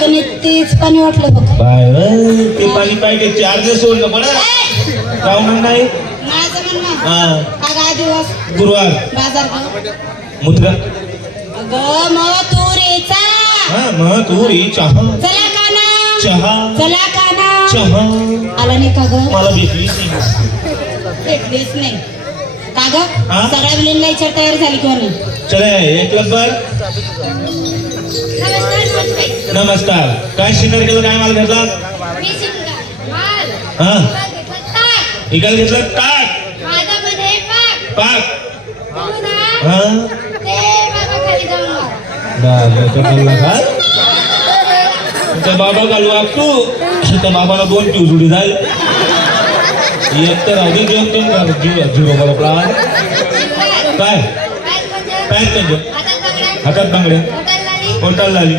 नाही तेच पाणी वाटलं बघ. बाय ते पाणी पाहिजे चार्जेस सोडलं पण जाऊ मग नाही. माझं म्हणणं हा. का गा दिवस गुरुवार. बाजार मुद्रा. अगं मग तू रेचा हा मग तू रे चहा चला का ना? चहा. चला का ना? चहा. आला नाही का ग? मला भेटलीच नाही. भेटलीच नाही. का ग? हा? सगळ्या मुलींना विचार तयार झाली किंवा नाही चला एक नंबर. नमस्कार. काय शिकार केलं काय माल घेतला? हा? इकाल घेतलं ताक. पाक. हा बाबा तो कल्ला का? त्या बाबा घालू तू त्या बाबाला दोन पिऊ जुडी जाईल. एक तर आधी दोन दोन झिरो प्लान काय? पॅन्ट म्हणजे? हातात बांगड्या? पोटाला लागली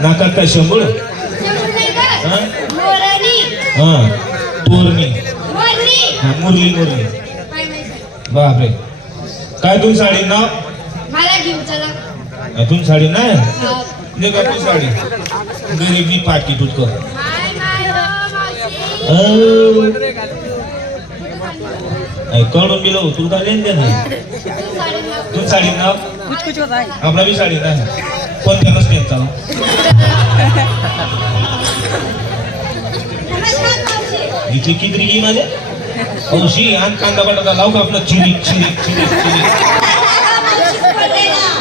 नाकात काय शंभूड हा? तोरणी हा मुरली मुरली. बापरे. काय तू साडी नाव? मला घेऊ चला तू साडी नाही? का तू साडी? गरीबी पाठी हो, मावशी. कळून गेलो तुला काय लेन दे ना. तू साडी. तू नाव आपला बी साडी नाही पण त्यांचा नमस्कार मावशी. इथे किती माझे कांदा बटाटा लावू का आपलं? चिरी चिरी चिरी चिरी.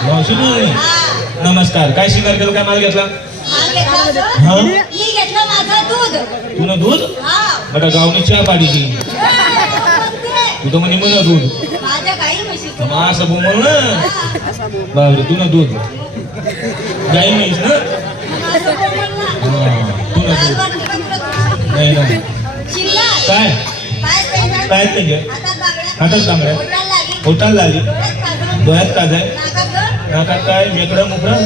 ना. हा. नमस्कार. काय शिकार केलं? काय माल घेतला? हा? हा? तुला दूध? हा. बटा गावनी चहा पाडीची. तू तर म्हणे म्हणा दूध. माझ्या काही. मग असं बोल ना बापरे तू ना दूध. गाई म्हैस ना? हा, तू ना दूध? नाही शिंगार. काय. काय म्हणजे हातात लागली. होटाल लागली. डोळ्यात आहे. नाकात काय? मेकडं मुकडं?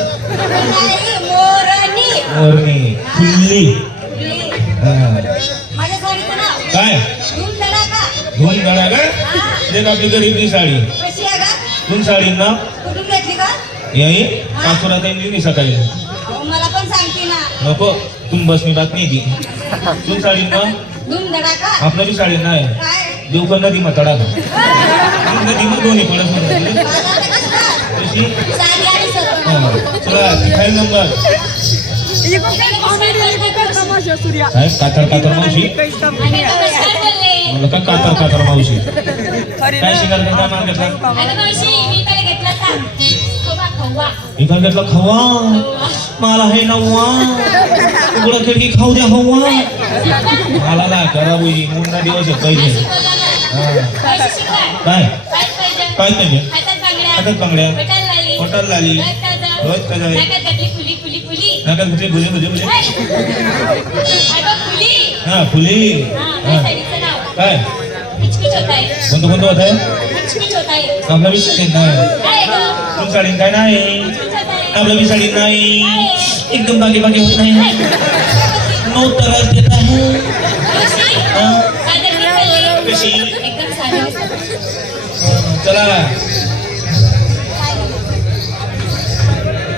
मोरणी. फुल्ली. हा. काय? धुवून गळा का? हा. देख आपली गरीबी साडी. आहे का? धुवून साडी ना याई कासुरात येईल सकाळी. अहो, मला पण सांगते ना. नको तुम बस मी बात नाही दी तू साडी ना धूम धडाका आपलं बी साडी नाही काय? देऊ का नदी मग तडा नदी मग दोन्ही पडत साडी. हा. चला फाईल नंबर काय? कातर कातर मावशी? म्हणलं का कातर कातर मावशी? काय शिकार घेतला? काय घेतला इथं घेतला खवा. मला हे नव्वा. उघडं खिडकी खाऊ द्या हवा मला ना करा बुजी मुंडा दिवस आहे हा. शिकाय काय? काय पाहिजे? काय पाहिजे? हातात बांगड्या. पोटाला काजळ. डोळ्यात काजळ. नाकात घातली फुली फुली फुली. हा फुली. हा काय? किचकिच होत आहे कोणतं कोणतं होत आहे किचकिच होत आहे आपला नाही. काय गं तुम साडी काय नाही. आपला साडी नाही एकदम बाकी बाकी होत नाही. नो त्रास देत आहे. हा. तर. कशी? एकदम. चला.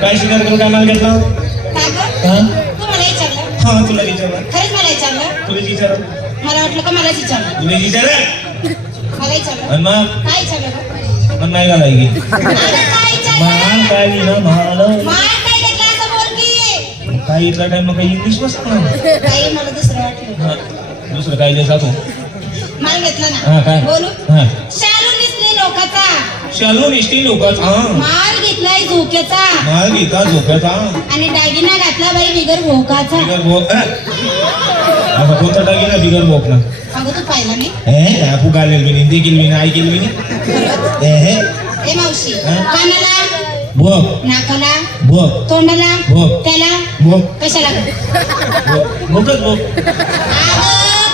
काय शिकार करू काय माल घेतला? हा? तू मला विचारलं. हा तुला विचारलं. खरंच मला विचारलं? तुला विचारलं. मला वाटलं का मलाच विचारलं? तुला विचारलं मला विचारलं. आणि मग? काय विचारलं गं? मग नाही घालायची अगं, काय विचारलं? काय लिहिलं माल माल काय घेतला असं बोल की काय इथला टाइम काही इंग्लिश बस काही मला दुसरं वाटलं. दुसरं काय लिहिलं जातो माल घेतला हा ना काय? बोलू? हा. शालू दिसली लोकाचा. शालू निष्ठी लोकांचा. हा. माल घेतलाय झोक्याचा. माल घेता झोप्याचा आणि दागिना घातला बाई बिगर भोकाचा. बिगर भोक ना अगं तू पाहिला नाही? हे आपू गालेल बी नाही देखील बी नाही ऐकेल बी नाही हे. हे ए मावशी? कानाला भोक नाकाला भोक तोंडाला भोक. त्याला भोक कशाला? भोक अगं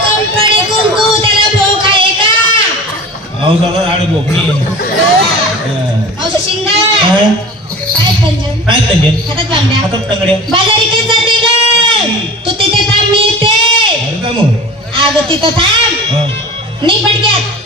कंपनी कुंकू त्याला भोक आहे का? सगळं आणि भोक नाही. मावशी शिंगा. काय पंजन काय म्हणजे हातात बांगड्या. हातात टंगड्या बाजारीकडे अगं तिथं थांब. नाही पटक्यात